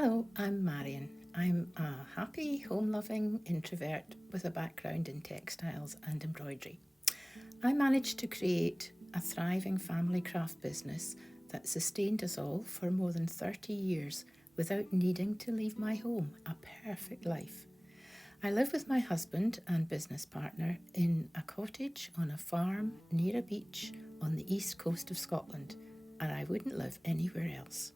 Hello, I'm Marion. I'm a happy, home-loving introvert with a background in textiles and embroidery. I managed to create a thriving family craft business that sustained us all for more than 30 years without needing to leave my home, a perfect life. I live with my husband and business partner in a cottage on a farm near a beach on the east coast of Scotland, and I wouldn't live anywhere else.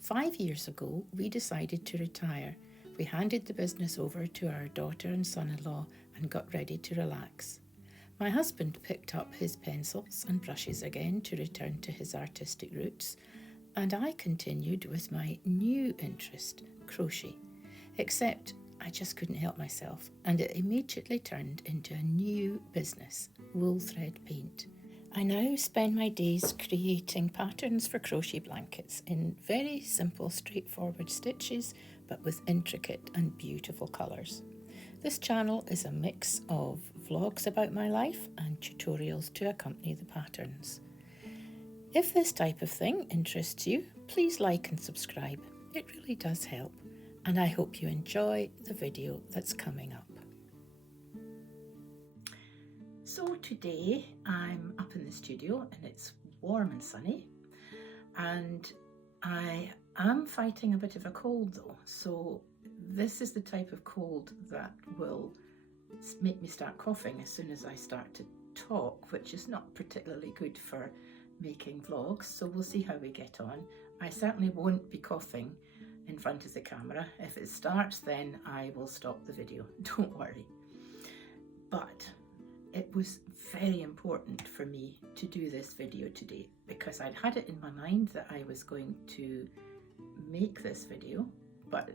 5 years ago, we decided to retire. We handed the business over to our daughter and son-in-law and got ready to relax. My husband picked up his pencils and brushes again to return to his artistic roots, and I continued with my new interest, crochet. Except I just couldn't help myself, and it immediately turned into a new business, wool thread paint. I now spend my days creating patterns for crochet blankets in very simple, straightforward stitches, but with intricate and beautiful colours. This channel is a mix of vlogs about my life and tutorials to accompany the patterns. If this type of thing interests you, please like and subscribe. It really does help, and I hope you enjoy the video that's coming up. So today I'm up in the studio and it's warm and sunny, and I am fighting a bit of a cold though, so this is the type of cold that will make me start coughing as soon as I start to talk, which is not particularly good for making vlogs, so we'll see how we get on. I certainly won't be coughing in front of the camera. If it starts, then I will stop the video, don't worry. But it was very important for me to do this video today because I'd had it in my mind that I was going to make this video, but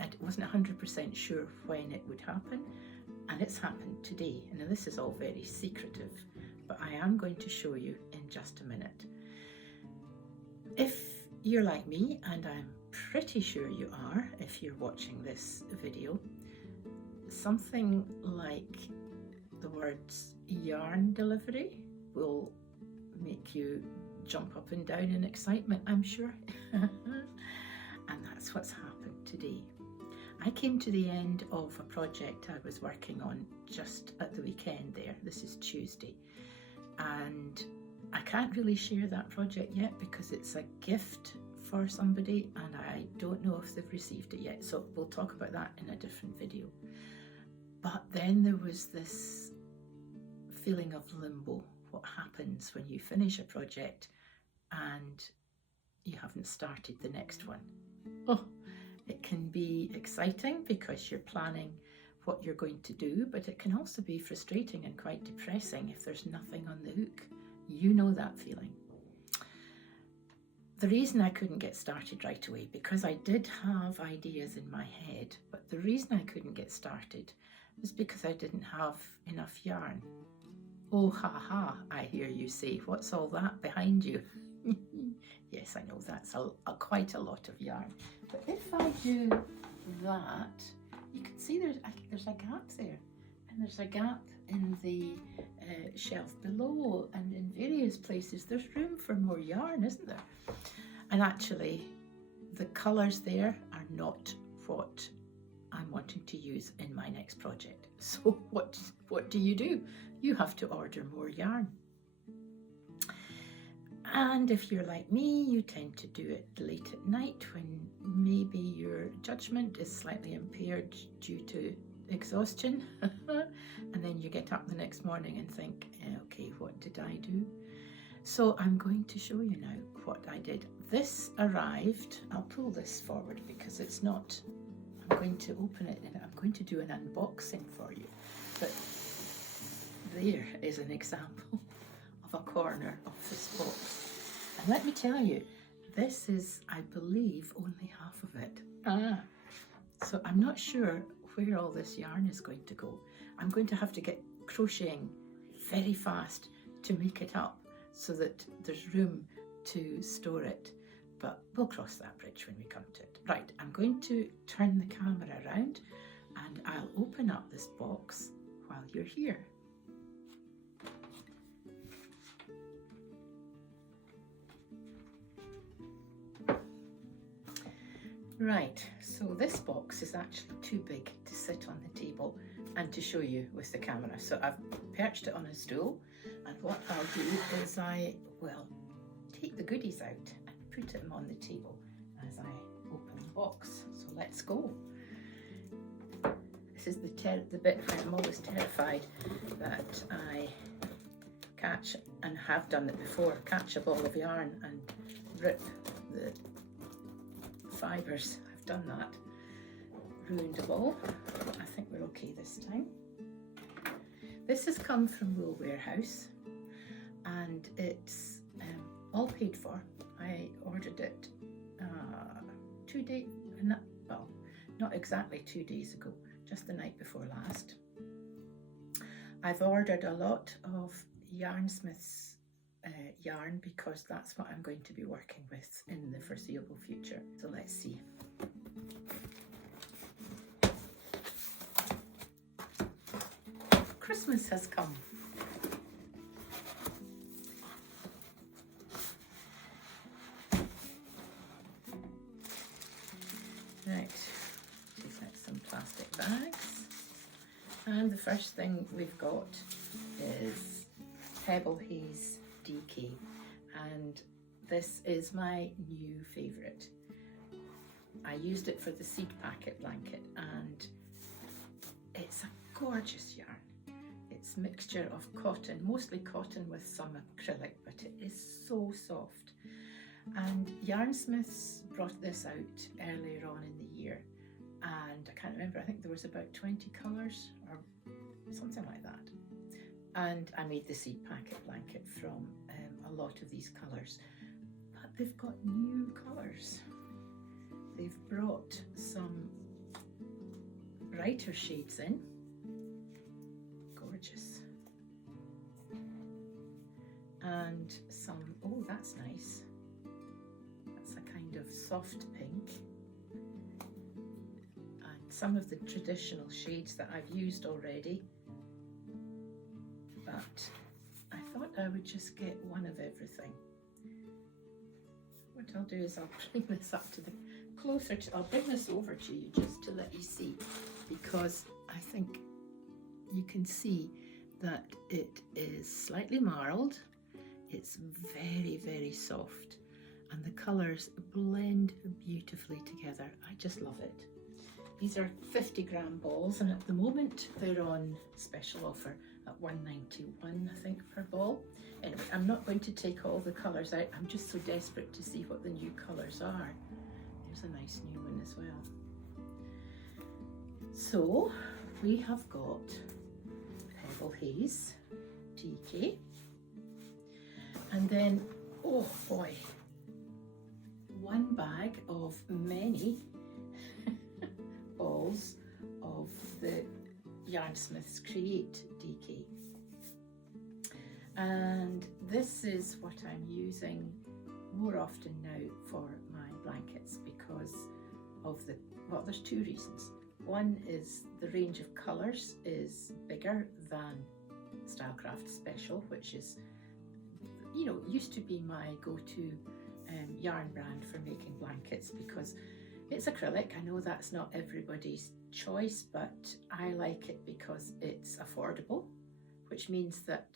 I wasn't 100% sure when it would happen, and it's happened today. Now this is all very secretive, but I am going to show you in just a minute. If you're like me, and I'm pretty sure you are if you're watching this video, something like the words yarn delivery will make you jump up and down in excitement, I'm sure. And that's what's happened today. I came to the end of a project I was working on just at the weekend there. This is Tuesday. And I can't really share that project yet because it's a gift for somebody and I don't know if they've received it yet. So we'll talk about that in a different video. But then there was this feeling of limbo. What happens when you finish a project and you haven't started the next one? Oh, it can be exciting because you're planning what you're going to do, but it can also be frustrating and quite depressing if there's nothing on the hook. You know that feeling. The reason I couldn't get started right away, because I did have ideas in my head, but the reason I couldn't get started was because I didn't have enough yarn. Oh, ha ha, I hear you say, what's all that behind you? Yes, I know that's quite a lot of yarn. But if I do that, you can see there's a gap there. And there's a gap in the shelf below, and in various places there's room for more yarn, isn't there? And actually, the colours there are not what I'm wanting to use in my next project. So what do? You have to order more yarn. And if you're like me, you tend to do it late at night when maybe your judgment is slightly impaired due to exhaustion. And then you get up the next morning and think, okay, what did I do? So I'm going to show you now what I did. This arrived, I'll pull this forward because it's not, I'm going to open it and I'm going to do an unboxing for you. But there is an example of a corner of this box. And let me tell you, this is, I believe, only half of it. So I'm not sure where all this yarn is going to go. I'm going to have to get crocheting very fast to make it up so that there's room to store it. But we'll cross that bridge when we come to it. Right, I'm going to turn the camera around and I'll open up this box while you're here. Right, so this box is actually too big to sit on the table and to show you with the camera. So I've perched it on a stool, and what I'll do is I will take the goodies out and put them on the table as I open the box. So let's go. This is the bit where I'm always terrified that I catch, and have done it before, catch a ball of yarn and rip the fibres. I've done that, ruined a ball. I think we're okay this time. This has come from Wool Warehouse and it's all paid for. I ordered it 2 days, well, not exactly 2 days ago, just the night before last. I've ordered a lot of Yarnsmith's yarn because that's what I'm going to be working with in the foreseeable future. So let's see. Christmas has come. Right, take out some plastic bags. And the first thing we've got is Pebble Haze DK, and this is my new favourite. I used it for the seed packet blanket and it's a gorgeous yarn. It's a mixture of cotton, mostly cotton with some acrylic, but it is so soft. And Yarnsmiths brought this out earlier on in the year, and I can't remember, I think there was about 20 colours or something like that. And I made the seed packet blanket from a lot of these colours, but they've got new colours. They've brought some brighter shades in, gorgeous, and some, oh that's nice, that's a kind of soft pink, and some of the traditional shades that I've used already. But I thought I would just get one of everything. What I'll do is I'll bring this up to the I'll bring this over to you just to let you see, because I think you can see that it is slightly marled, it's very, very soft, and the colours blend beautifully together. I just love it. These are 50-gram balls, and at the moment they're on special offer at $1.91, I think, per ball. Anyway, I'm not going to take all the colours out. I'm just so desperate to see what the new colours are. There's a nice new one as well. So we have got Pebble Haze DK, and then, oh boy, one bag of many balls of the Yarnsmiths Create DK, and this is what I'm using more often now for my blankets because of the, well, there's two reasons. One is the range of colours is bigger than Stylecraft Special, which is, you know, used to be my go-to yarn brand for making blankets because it's acrylic. I know that's not everybody's choice, but I like it because it's affordable, which means that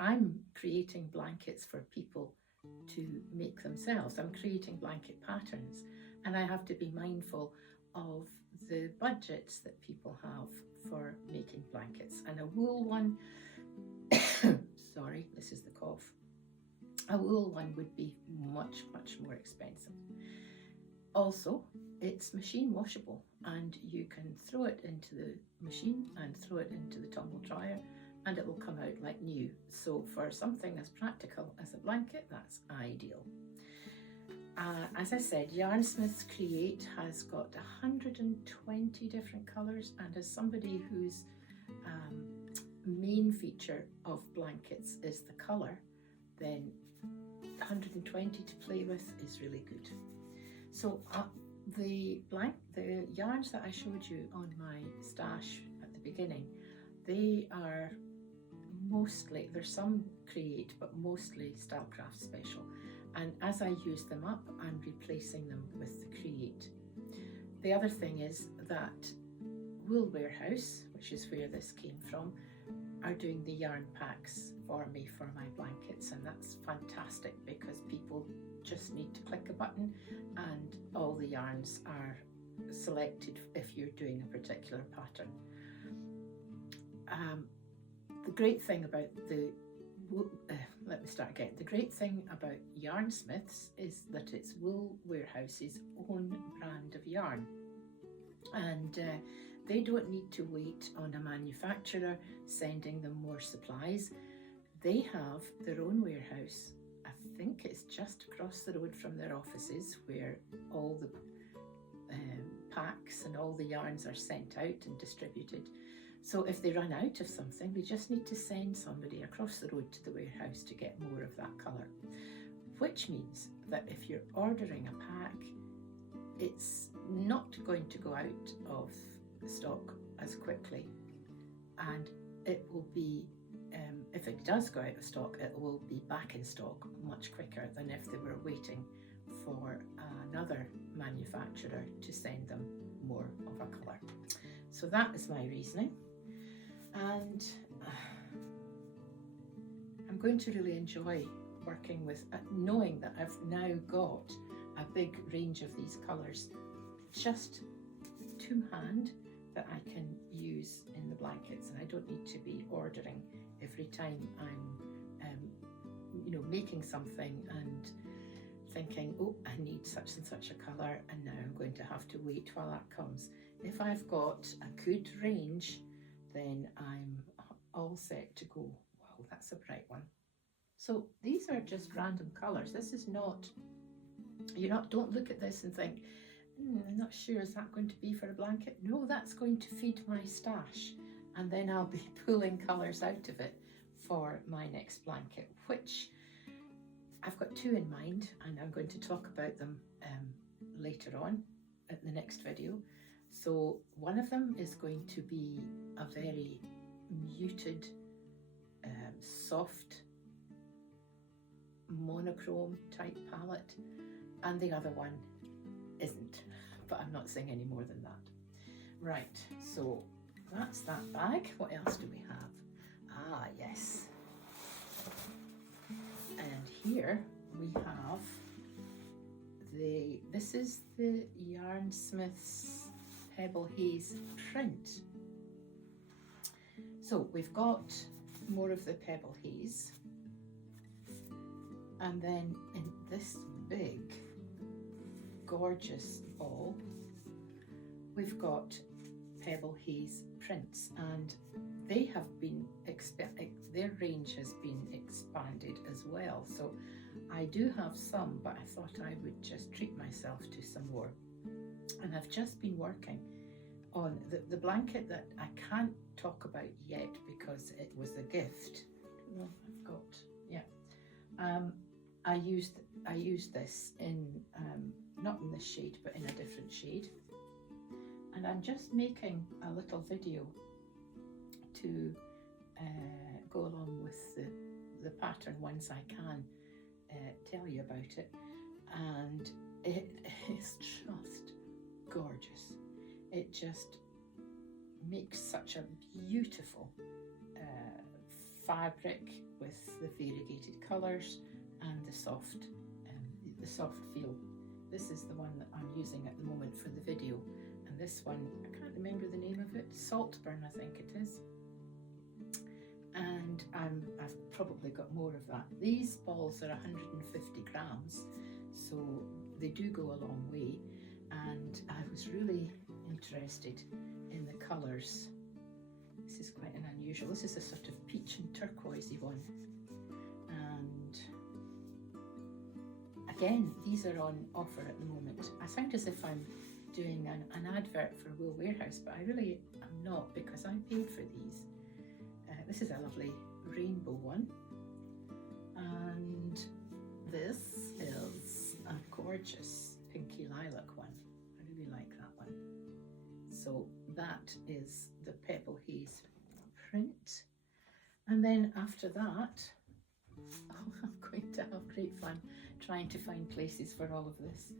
I'm creating blankets for people to make themselves. I'm creating blanket patterns, and I have to be mindful of the budgets that people have for making blankets. And a wool one, sorry, this is the cough. A wool one would be much, much more expensive. Also, it's machine washable, and you can throw it into the machine and throw it into the tumble dryer and it will come out like new. So for something as practical as a blanket, that's ideal. As I said, Yarnsmiths Create has got 120 different colours, and as somebody whose main feature of blankets is the colour, then 120 to play with is really good. So the yarns that I showed you on my stash at the beginning, they are mostly, there's some Create, but mostly Stylecraft Special. And as I use them up, I'm replacing them with the Create. The other thing is that Wool Warehouse, which is where this came from, are doing the yarn packs for me for my blankets, and that's fantastic because people just need to click a button and all the yarns are selected if you're doing a particular pattern. The great thing about the great thing about Yarnsmiths is that it's Wool Warehouse's own brand of yarn, and they don't need to wait on a manufacturer sending them more supplies. They have their own warehouse. I think it's just across the road from their offices, where all the packs and all the yarns are sent out and distributed. So if they run out of something, we just need to send somebody across the road to the warehouse to get more of that colour. Which means that if you're ordering a pack, it's not going to go out of stock as quickly, and it will be, if it does go out of stock, it will be back in stock much quicker than if they were waiting for another manufacturer to send them more of a colour. So that is my reasoning, and I'm going to really enjoy working with, knowing that I've now got a big range of these colours just to hand that I can use in the blankets, and I don't need to be ordering every time I'm making something and thinking, oh, I need such and such a colour, and now I'm going to have to wait while that comes. If I've got a good range, then I'm all set to go. Wow, that's a bright one. So these are just random colours. This is not, don't look at this and think, I'm not sure, is that going to be for a blanket? No, that's going to feed my stash, and then I'll be pulling colours out of it for my next blanket, which I've got two in mind, and I'm going to talk about them later on at the next video. So one of them is going to be a very muted, soft, monochrome type palette, and the other one isn't, but I'm not saying any more than that. Right, so that's that bag. What else do we have? Ah, yes. And here we have this is the Yarnsmiths Pebble Haze print. So we've got more of the Pebble Haze, and then in this big gorgeous ball we've got Pebble Haze prints, and they have been their range has been expanded as well. So I do have some, but I thought I would just treat myself to some more, and I've just been working on the blanket that I can't talk about yet because it was a gift. Well, I've got, yeah. I used this in not in this shade, but in a different shade, and I'm just making a little video to go along with the pattern once I can tell you about it, and it is just gorgeous. It just makes such a beautiful fabric with the variegated colours and the soft feel. This is the one that I'm using at the moment for the video, and this one, I can't remember the name of it, Saltburn I think it is, and I've probably got more of that. These balls are 150 grams, so they do go a long way, and I was really interested in the colours. This is quite an unusual, this is a sort of peach and turquoisey one, and again, these are on offer at the moment. I sound as if I'm doing an advert for Wool Warehouse, but I really am not, because I paid for these. This is a lovely rainbow one, and this is a gorgeous pinky lilac one. I really like that one. So that is the Pebble Haze print, and then after that, I'm going to have great fun trying to find places for all of this.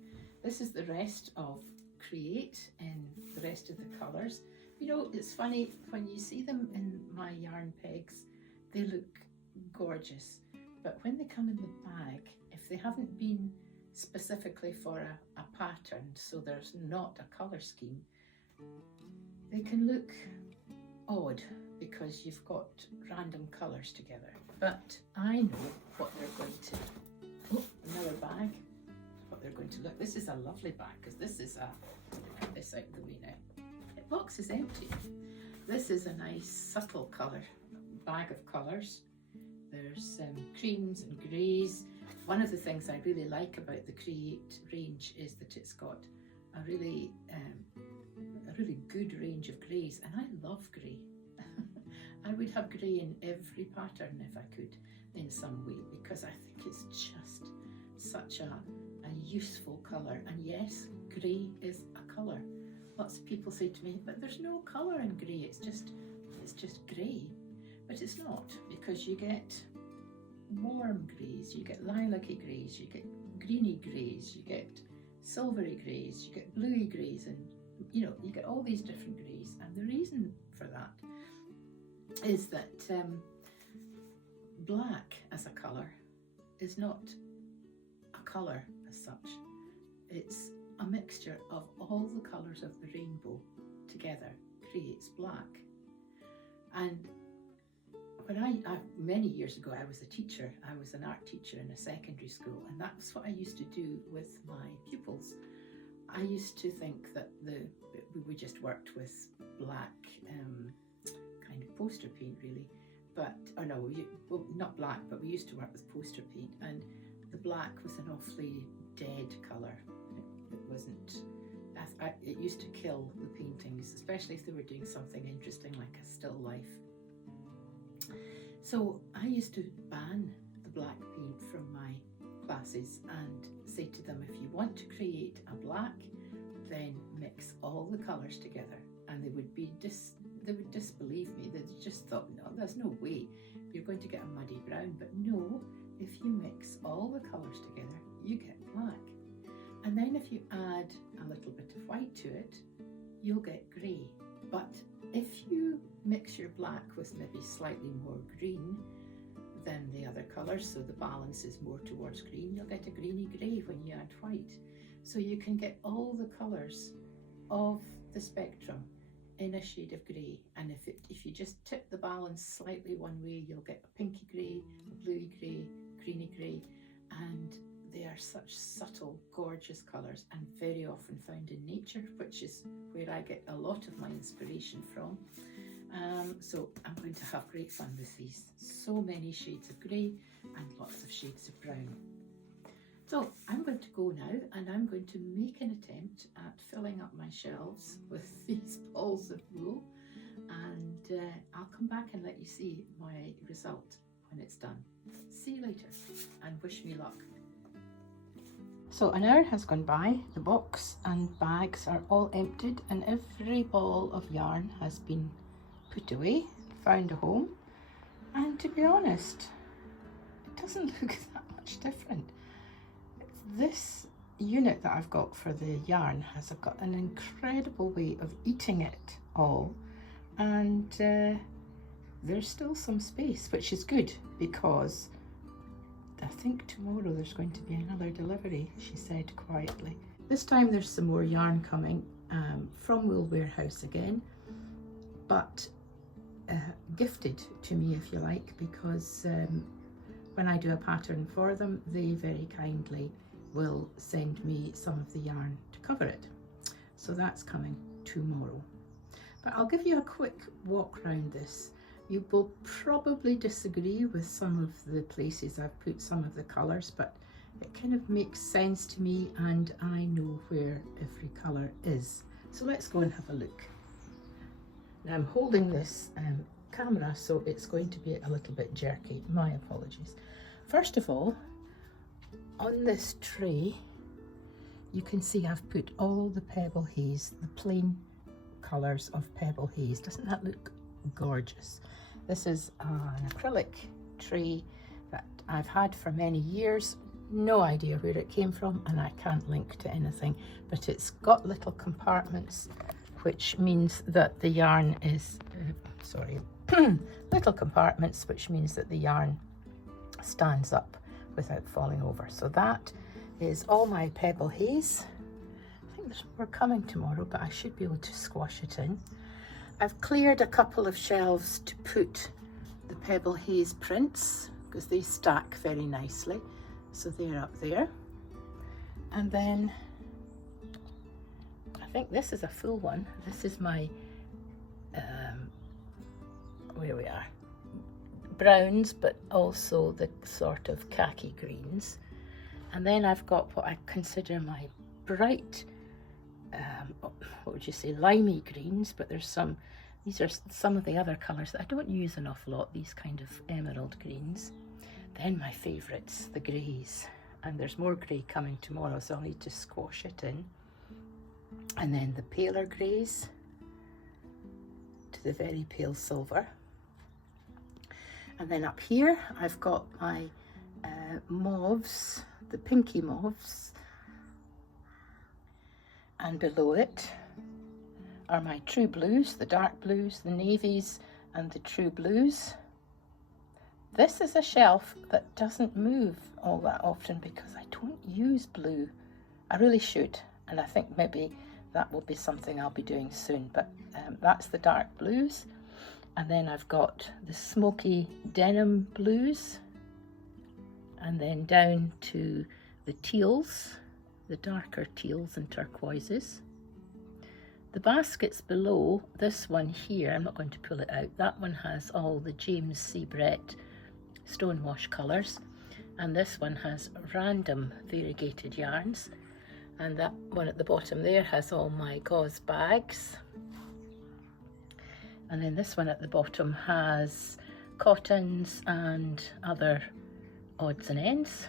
This is the rest of Create in the rest of the colours. You know, it's funny, when you see them in my yarn pegs, they look gorgeous. But when they come in the bag, if they haven't been specifically for a pattern, so there's not a colour scheme, they can look odd because you've got random colours together. But I know what they're going to, oh, another bag, what they're going to look. This is a lovely bag because this is get this out of the way now. The box is empty. This is a nice subtle colour, bag of colours. There's creams and greys. One of the things I really like about the Create range is that it's got a really good range of greys, and I love grey. I would have grey in every pattern if I could in some way, because I think it's just such a useful colour. And yes, grey is a colour. Lots of people say to me, but there's no colour in grey, it's just grey. But it's not, because you get warm greys, you get lilac-y greys, you get greeny greys, you get silvery greys, you get bluey greys, and you know, you get all these different greys. And the reason for that is that black as a colour is not a colour as such. It's a mixture of all the colours of the rainbow together creates black. And when many years ago, I was a teacher. I was an art teacher in a secondary school, and that's what I used to do with my pupils. I used to think that we just worked with black kind of poster paint, really. But, oh no, well, not black, but we used to work with poster paint, and the black was an awfully dead colour. It wasn't, it used to kill the paintings, especially if they were doing something interesting like a still life. So I used to ban the black paint from my classes and say to them, if you want to create a black, then mix all the colours together. And they would disbelieve me. They just thought, no, there's no way you're going to get a muddy brown. But no, if you mix all the colours together, you get black. And then if you add a little bit of white to it, you'll get grey. But if you mix your black with maybe slightly more green than the other colours, so the balance is more towards green, you'll get a greeny grey when you add white. So you can get all the colours of the spectrum in a shade of grey. And if you just tip the balance slightly one way, you'll get a pinky grey, a bluey grey, greeny grey, and they are such subtle, gorgeous colours, and very often found in nature, which is where I get a lot of my inspiration from. So I'm going to have great fun with these. So many shades of grey and lots of shades of brown. So I'm going to go now, and I'm going to make an attempt at filling up my shelves with these balls of wool, and I'll come back and let you see my result when it's done. See you later, and wish me luck. So an hour has gone by, the box and bags are all emptied, and every ball of yarn has been put away, found a home, and to be honest, it doesn't look that much different. This unit that I've got for the yarn has got an incredible way of eating it all, and there's still some space, which is good, because I think tomorrow there's going to be another delivery, she said quietly. This time there's some more yarn coming from Wool Warehouse again, but gifted to me, if you like, because when I do a pattern for them, they very kindly will send me some of the yarn to cover it. So that's coming tomorrow. But I'll give you a quick walk around this. You will probably disagree with some of the places I've put some of the colours, but it kind of makes sense to me, and I know where every colour is. So let's go and have a look. Now I'm holding this camera, so it's going to be a little bit jerky. My apologies. First of all, on this tray, you can see I've put all the Pebble Haze, the plain colours of Pebble Haze. Doesn't that look gorgeous? This is an acrylic tray that I've had for many years, no idea where it came from, and I can't link to anything, but it's got little compartments, which means that the yarn is, little compartments, which means that the yarn stands up without falling over. So that is all my Pebble Haze. I think there's more coming tomorrow, but I should be able to squash it in. I've cleared a couple of shelves to put the Pebble Haze prints because they stack very nicely. So they're up there. And then I think this is a full one. This is my, where we are, browns, but also the sort of khaki greens. And then I've got what I consider my bright, what would you say, limey greens, but there's some, these are some of the other colours that I don't use an awful lot, these kind of emerald greens. Then my favourites, the greys, and there's more grey coming tomorrow, so I'll need to squash it in. And then the paler greys to the very pale silver. And then up here I've got my mauves, the pinky mauves, and below it are my true blues, the dark blues, the navies, and the true blues. This is a shelf that doesn't move all that often because I don't use blue. I really should, and I think maybe that will be something I'll be doing soon, but that's the dark blues. And then I've got the smoky denim blues, and then down to the teals, the darker teals and turquoises. The baskets below, this one here, I'm not going to pull it out, that one has all the James C. Brett Stonewash colours, and this one has random variegated yarns, and that one at the bottom there has all my gauze bags, and then this one at the bottom has cottons and other odds and ends.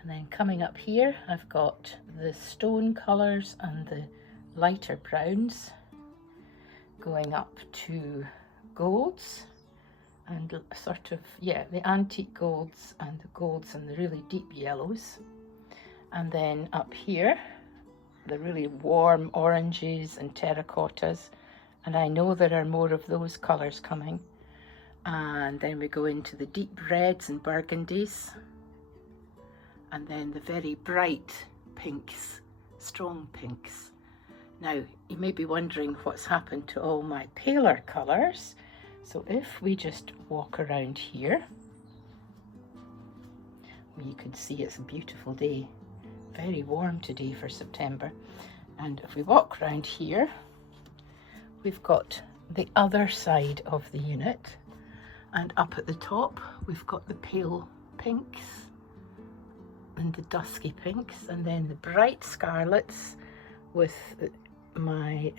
And then coming up here I've got the stone colours and the lighter browns, going up to golds and sort of, yeah, the antique golds and the golds and the really deep yellows. And then up here, the really warm oranges and terracottas. And I know there are more of those colours coming. And then we go into the deep reds and burgundies. And then the very bright pinks, strong pinks. Now, you may be wondering what's happened to all my paler colours. So if we just walk around here, well, you can see it's a beautiful day, very warm today for September. And if we walk around here, we've got the other side of the unit, and up at the top we've got the pale pinks and the dusky pinks, and then the bright scarlets with my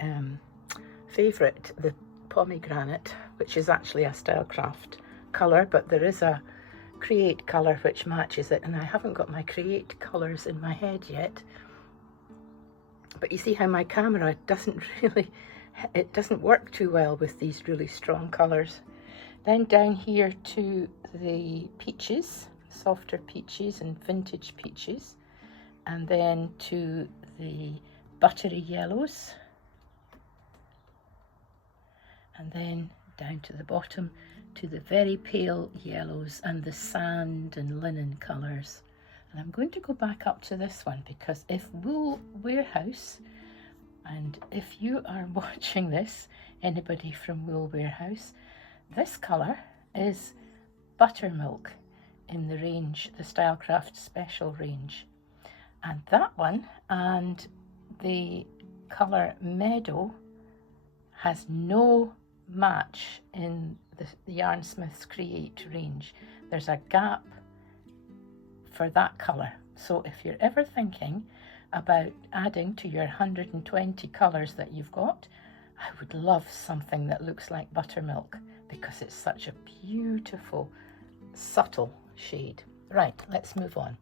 favourite, the pomegranate, which is actually a Stylecraft colour, but there is a Create colour which matches it, and I haven't got my Create colours in my head yet. But you see how my camera doesn't work too well with these really strong colours. Then down here to the peaches, softer peaches and vintage peaches, and then to the buttery yellows, and then down to the bottom to the very pale yellows and the sand and linen colours. And I'm going to go back up to this one because if Wool Warehouse, and if you are watching this, anybody from Wool Warehouse, this colour is buttermilk in the range, the Stylecraft special range. And that one and the colour Meadow has no match in the Yarnsmiths Create range. There's a gap for that colour. So if you're ever thinking about adding to your 120 colours that you've got, I would love something that looks like buttermilk because it's such a beautiful, subtle shade. Right, let's move on.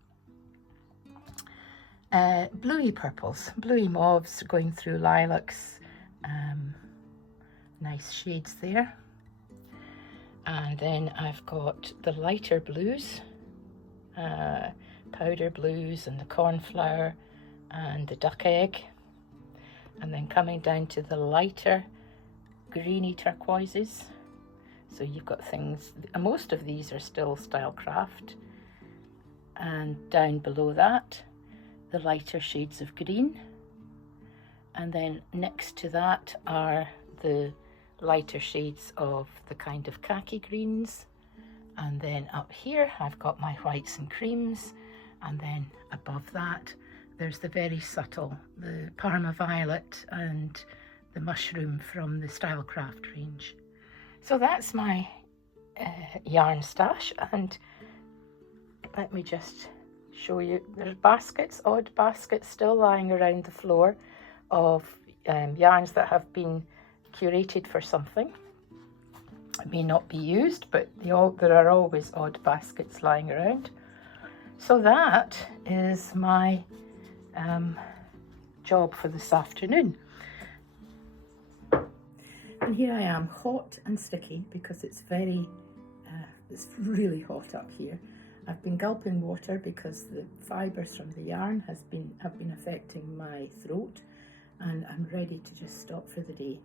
Bluey purples, bluey mauves going through lilacs, nice shades there. And then I've got the lighter blues, powder blues and the cornflower and the duck egg, and then coming down to the lighter greeny turquoises. So you've got things, most of these are still Stylecraft, and down below that the lighter shades of green, and then next to that are the lighter shades of the kind of khaki greens, and then up here I've got my whites and creams, and then above that there's the very subtle, the Parma Violet and the mushroom from the Stylecraft range. So that's my yarn stash, and let me just show you, there's baskets, odd baskets still lying around the floor of yarns that have been curated for something. It may not be used, but there are always odd baskets lying around. So that is my job for this afternoon. And here I am, hot and sticky because it's it's really hot up here. I've been gulping water because the fibres from the yarn have been affecting my throat, and I'm ready to just stop for the day.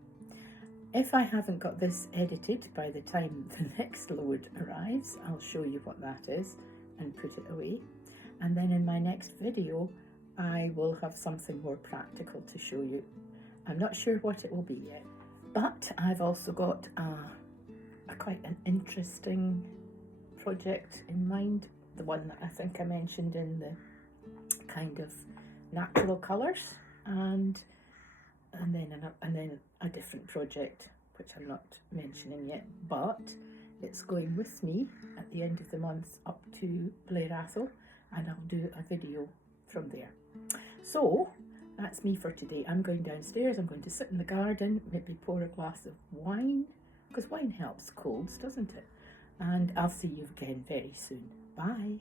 If I haven't got this edited by the time the next load arrives, I'll show you what that is and put it away. And then in my next video, I will have something more practical to show you. I'm not sure what it will be yet, but I've also got quite an interesting project in mind, the one that I think I mentioned in the kind of natural colours, and then a different project which I'm not mentioning yet, but it's going with me at the end of the month up to Blair Atholl, and I'll do a video from there. So that's me for today. I'm going downstairs, I'm going to sit in the garden, maybe pour a glass of wine, because wine helps colds, doesn't it? And I'll see you again very soon. Bye.